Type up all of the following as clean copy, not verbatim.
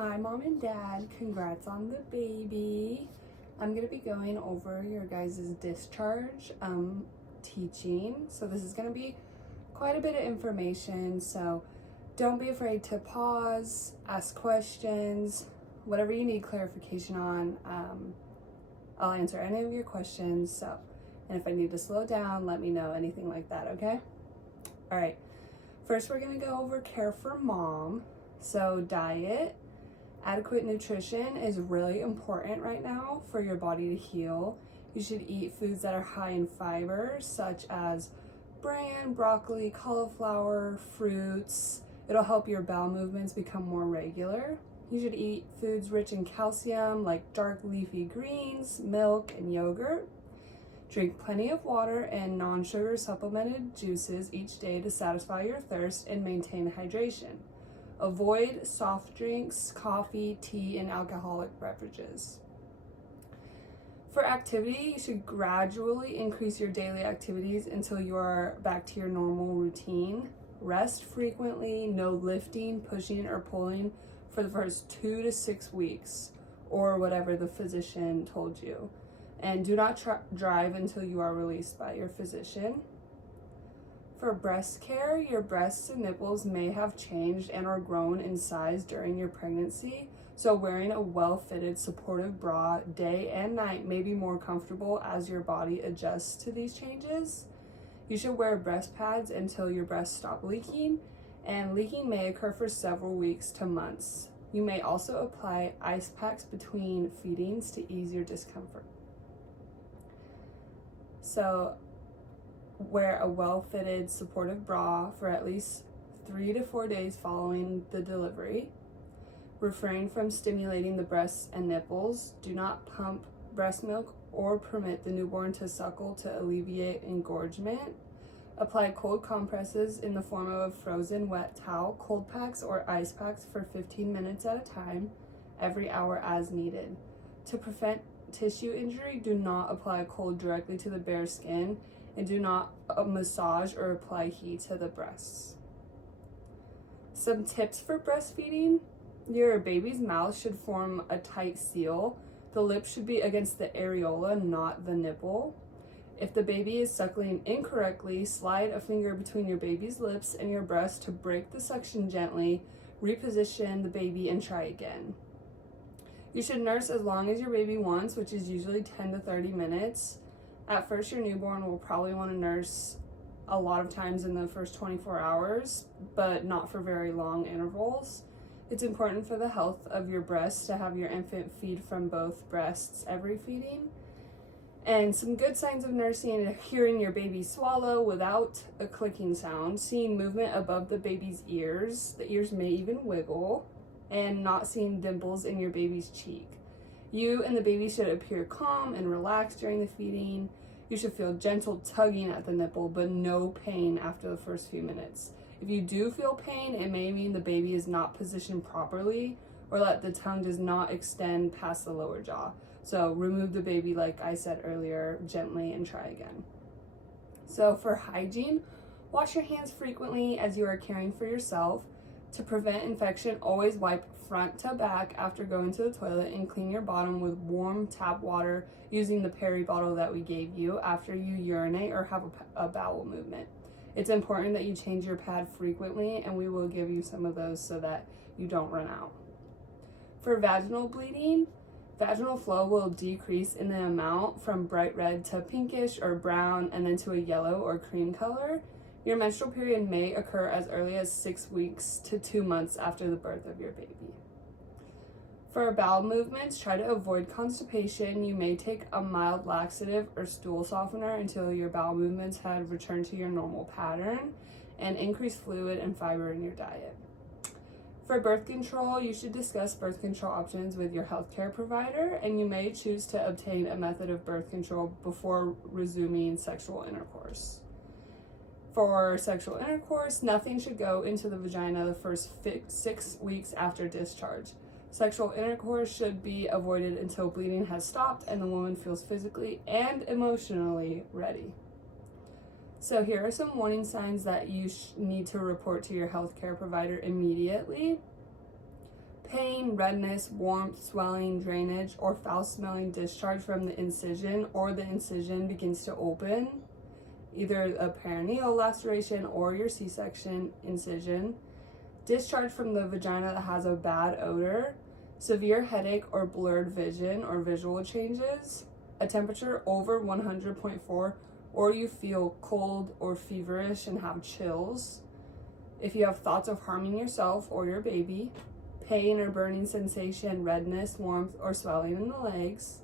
Hi, Mom and Dad. Congrats on the baby. I'm going to be going over your guys' discharge teaching. So this is going to be quite a bit of information. So don't be afraid to pause, ask questions, whatever you need clarification on. I'll answer any of your questions. And if I need to slow down, let me know, anything like that, okay? All right. First, we're going to go over care for mom. So diet. Adequate nutrition is really important right now for your body to heal. You should eat foods that are high in fiber, such as bran, broccoli, cauliflower, fruits. It'll help your bowel movements become more regular. You should eat foods rich in calcium, like dark leafy greens, milk, and yogurt. Drink plenty of water and non-sugar supplemented juices each day to satisfy your thirst and maintain hydration. Avoid soft drinks, coffee, tea, and alcoholic beverages. For activity, you should gradually increase your daily activities until you are back to your normal routine. Rest frequently, no lifting, pushing, or pulling for the first 2 to 6 weeks, or whatever the physician told you. And do not drive until you are released by your physician. For breast care, your breasts and nipples may have changed and are grown in size during your pregnancy, so wearing a well-fitted supportive bra day and night may be more comfortable as your body adjusts to these changes. You should wear breast pads until your breasts stop leaking, and leaking may occur for several weeks to months. You may also apply ice packs between feedings to ease your discomfort. So, wear a well-fitted supportive bra for at least 3 to 4 days following the delivery. Refrain from stimulating the breasts and nipples. Do not pump breast milk or permit the newborn to suckle to alleviate engorgement. Apply cold compresses in the form of a frozen wet towel, cold packs, or ice packs for 15 minutes at a time, every hour as needed. To prevent tissue injury, do not apply cold directly to the bare skin, and do not massage or apply heat to the breasts. Some tips for breastfeeding. Your baby's mouth should form a tight seal. The lips should be against the areola, not the nipple. If the baby is suckling incorrectly, slide a finger between your baby's lips and your breast to break the suction gently, reposition the baby, and try again. You should nurse as long as your baby wants, which is usually 10 to 30 minutes. At first, your newborn will probably want to nurse a lot of times in the first 24 hours, but not for very long intervals. It's important for the health of your breasts to have your infant feed from both breasts every feeding. And some good signs of nursing are hearing your baby swallow without a clicking sound, seeing movement above the baby's ears, the ears may even wiggle, and not seeing dimples in your baby's cheek. You and the baby should appear calm and relaxed during the feeding. You should feel gentle tugging at the nipple, but no pain after the first few minutes. If you do feel pain, it may mean the baby is not positioned properly or that the tongue does not extend past the lower jaw. So remove the baby, like I said earlier, gently, and try again. So for hygiene, wash your hands frequently as you are caring for yourself. To prevent infection, always wipe front to back after going to the toilet, and clean your bottom with warm tap water using the Perry bottle that we gave you after you urinate or have a bowel movement. It's important that you change your pad frequently, and we will give you some of those so that you don't run out. For vaginal bleeding, vaginal flow will decrease in the amount from bright red to pinkish or brown, and then to a yellow or cream color. Your menstrual period may occur as early as 6 weeks to 2 months after the birth of your baby. For bowel movements, try to avoid constipation. You may take a mild laxative or stool softener until your bowel movements have returned to your normal pattern, and increase fluid and fiber in your diet. For birth control, you should discuss birth control options with your healthcare provider, and you may choose to obtain a method of birth control before resuming sexual intercourse. For sexual intercourse, nothing should go into the vagina the first 6 weeks after discharge. Sexual intercourse should be avoided until bleeding has stopped and the woman feels physically and emotionally ready. So here are some warning signs that you need to report to your healthcare provider immediately. pain, redness, warmth, swelling, drainage, or foul-smelling discharge from the incision, or the incision begins to open, either a perineal laceration or your C-section incision, discharge from the vagina that has a bad odor, severe headache or blurred vision or visual changes, a temperature over 100.4, or you feel cold or feverish and have chills, if you have thoughts of harming yourself or your baby, pain or burning sensation, redness, warmth, or swelling in the legs,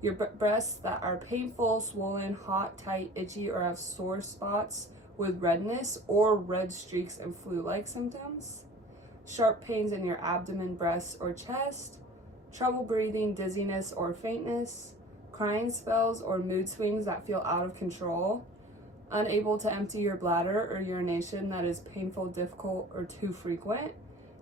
your breasts that are painful, swollen, hot, tight, itchy, or have sore spots with redness or red streaks and flu-like symptoms, sharp pains in your abdomen, breasts, or chest, trouble breathing, dizziness, or faintness, crying spells or mood swings that feel out of control, unable to empty your bladder or urination that is painful, difficult, or too frequent,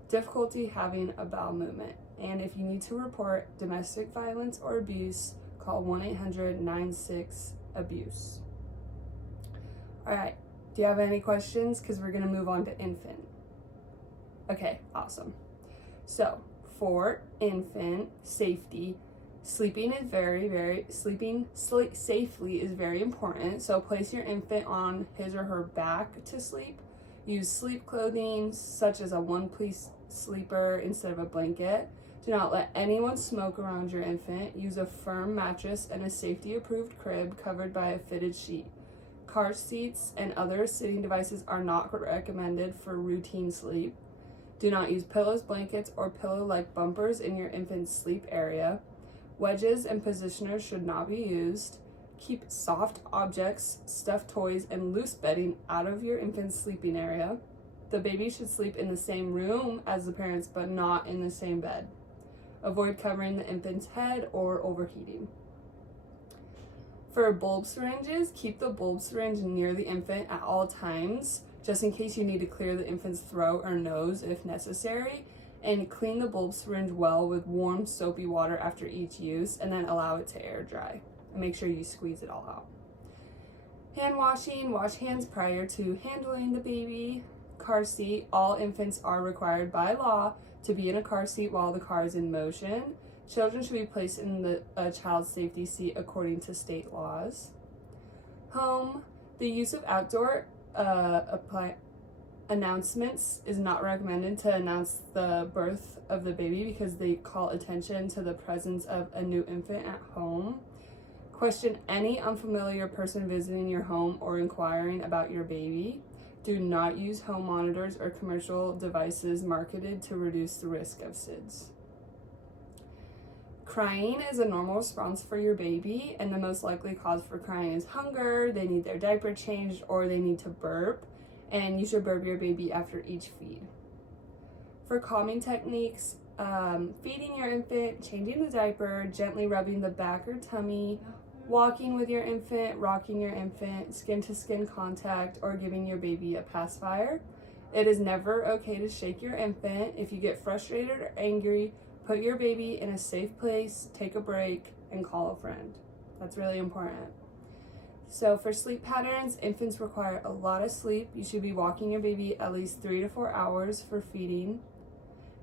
difficulty having a bowel movement. And if you need to report domestic violence or abuse, call 1-800-96-ABUSE. All right, do you have any questions? Because we're going to move on to infant. Okay, awesome. So for infant safety, sleeping safely is very important. So place your infant on his or her back to sleep. Use sleep clothing such as a one-piece sleeper instead of a blanket. Do not let anyone smoke around your infant. Use a firm mattress and a safety-approved crib covered by a fitted sheet. Car seats and other sitting devices are not recommended for routine sleep. Do not use pillows, blankets, or pillow-like bumpers in your infant's sleep area. Wedges and positioners should not be used. Keep soft objects, stuffed toys, and loose bedding out of your infant's sleeping area. The baby should sleep in the same room as the parents, but not in the same bed. Avoid covering the infant's head or overheating. For bulb syringes, keep the bulb syringe near the infant at all times, just in case you need to clear the infant's throat or nose if necessary, and clean the bulb syringe well with warm soapy water after each use, and then allow it to air dry. And make sure you squeeze it all out. Hand washing, wash hands prior to handling the baby. Car seat, all infants are required by law to be in a car seat while the car is in motion. Children should be placed in a child's safety seat according to state laws. Home, the use of outdoor announcements is not recommended to announce the birth of the baby because they call attention to the presence of a new infant at home. Question any unfamiliar person visiting your home or inquiring about your baby. Do not use home monitors or commercial devices marketed to reduce the risk of SIDS. Crying is a normal response for your baby, and the most likely cause for crying is hunger, they need their diaper changed, or they need to burp, and you should burp your baby after each feed. For calming techniques, feeding your infant, changing the diaper, gently rubbing the back or tummy, walking with your infant, rocking your infant, skin-to-skin contact, or giving your baby a pacifier. It is never okay to shake your infant. If you get frustrated or angry, put your baby in a safe place, take a break, and call a friend. That's really important. So for sleep patterns, infants require a lot of sleep. You should be walking your baby at least 3 to 4 hours for feeding.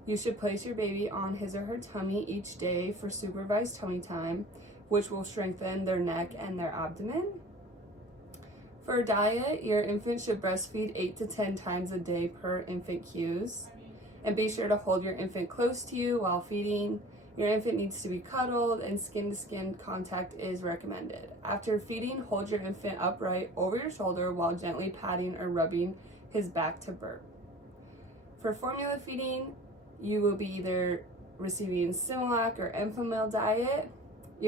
You should place your baby on his or her tummy each day for supervised tummy time, which will strengthen their neck and their abdomen. For diet, your infant should breastfeed 8 to 10 times a day per infant cues. And be sure to hold your infant close to you while feeding. Your infant needs to be cuddled and skin-to-skin contact is recommended. After feeding, hold your infant upright over your shoulder while gently patting or rubbing his back to burp. For formula feeding, you will be either receiving Similac or Enfamil diet. If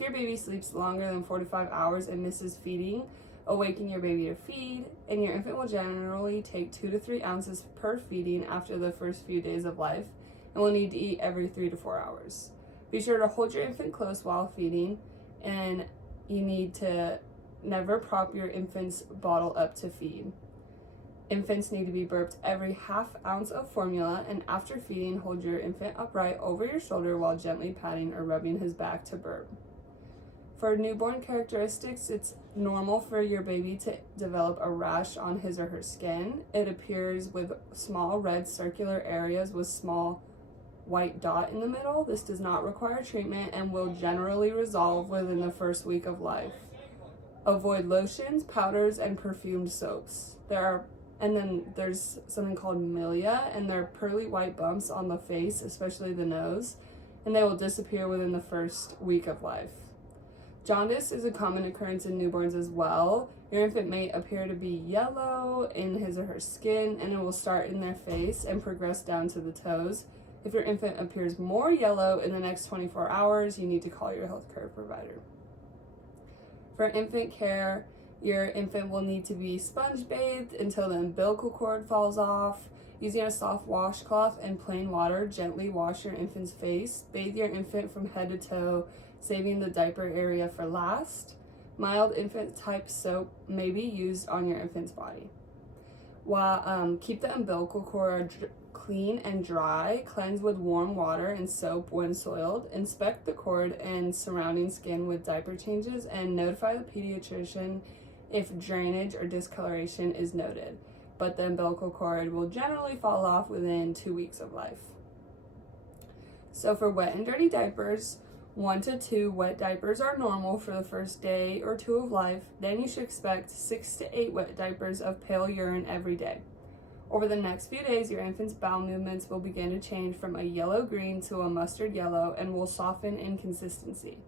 your baby sleeps longer than 45 hours and misses feeding, awaken your baby to feed, and your infant will generally take 2 to 3 ounces per feeding after the first few days of life and will need to eat every 3 to 4 hours. Be sure to hold your infant close while feeding, and you need to never prop your infant's bottle up to feed. Infants need to be burped every ½ ounce of formula, and after feeding, hold your infant upright over your shoulder while gently patting or rubbing his back to burp. For newborn characteristics, it's normal for your baby to develop a rash on his or her skin. It appears with small red circular areas with small white dot in the middle. This does not require treatment and will generally resolve within the first week of life. Avoid lotions, powders, and perfumed soaps. And then there's something called milia, and they're pearly white bumps on the face, especially the nose, and they will disappear within the first week of life. Jaundice is a common occurrence in newborns as well. Your infant may appear to be yellow in his or her skin, and it will start in their face and progress down to the toes. If your infant appears more yellow in the next 24 hours, you need to call your healthcare provider. For infant care, your infant will need to be sponge bathed until the umbilical cord falls off. Using a soft washcloth and plain water, gently wash your infant's face. Bathe your infant from head to toe, saving the diaper area for last. Mild infant type soap may be used on your infant's body. Keep the umbilical cord clean and dry. Cleanse with warm water and soap when soiled. Inspect the cord and surrounding skin with diaper changes, and notify the pediatrician if drainage or discoloration is noted. But the umbilical cord will generally fall off within 2 weeks of life. So for wet and dirty diapers, 1 to 2 wet diapers are normal for the first day or 2 of life. Then you should expect 6 to 8 wet diapers of pale urine every day. Over the next few days, your infant's bowel movements will begin to change from a yellow-green to a mustard yellow and will soften in consistency.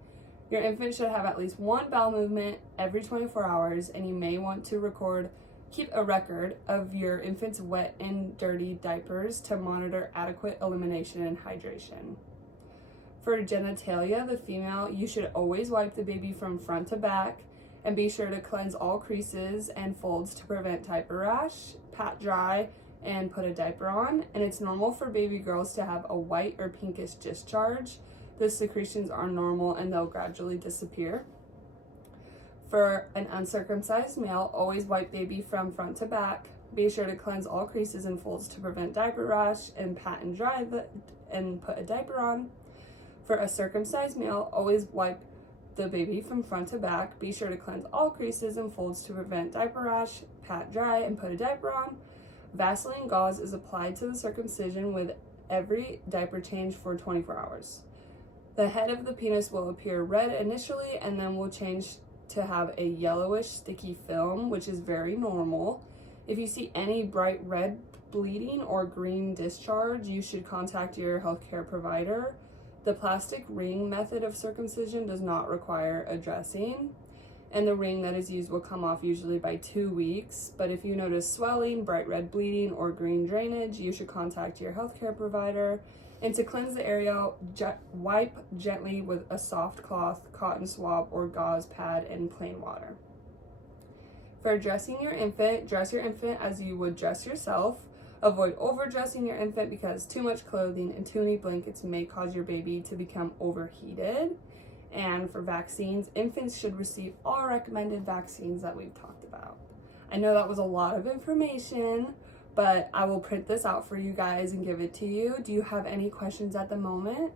Your infant should have at least 1 bowel movement every 24 hours, and you may want to keep a record of your infant's wet and dirty diapers to monitor adequate elimination and hydration. For genitalia, the female, you should always wipe the baby from front to back, and be sure to cleanse all creases and folds to prevent diaper rash. Pat dry and put a diaper on. And it's normal for baby girls to have a white or pinkish discharge. The secretions are normal and they'll gradually disappear. For an uncircumcised male, always wipe baby from front to back. Be sure to cleanse all creases and folds to prevent diaper rash, and pat and dry and put a diaper on. For a circumcised male, always wipe the baby from front to back. Be sure to cleanse all creases and folds to prevent diaper rash, pat dry, and put a diaper on. Vaseline gauze is applied to the circumcision with every diaper change for 24 hours. The head of the penis will appear red initially and then will change to have a yellowish sticky film, which is very normal. If you see any bright red bleeding or green discharge, you should contact your healthcare provider. The plastic ring method of circumcision does not require a dressing, and the ring that is used will come off usually by 2 weeks. But if you notice swelling, bright red bleeding, or green drainage, you should contact your healthcare provider. And to cleanse the area, wipe gently with a soft cloth, cotton swab, or gauze pad in plain water. For dressing your infant, dress your infant as you would dress yourself. Avoid overdressing your infant because too much clothing and too many blankets may cause your baby to become overheated. And for vaccines, infants should receive all recommended vaccines that we've talked about. I know that was a lot of information, but I will print this out for you guys and give it to you. Do you have any questions at the moment?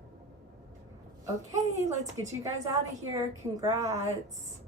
Okay, let's get you guys out of here. Congrats.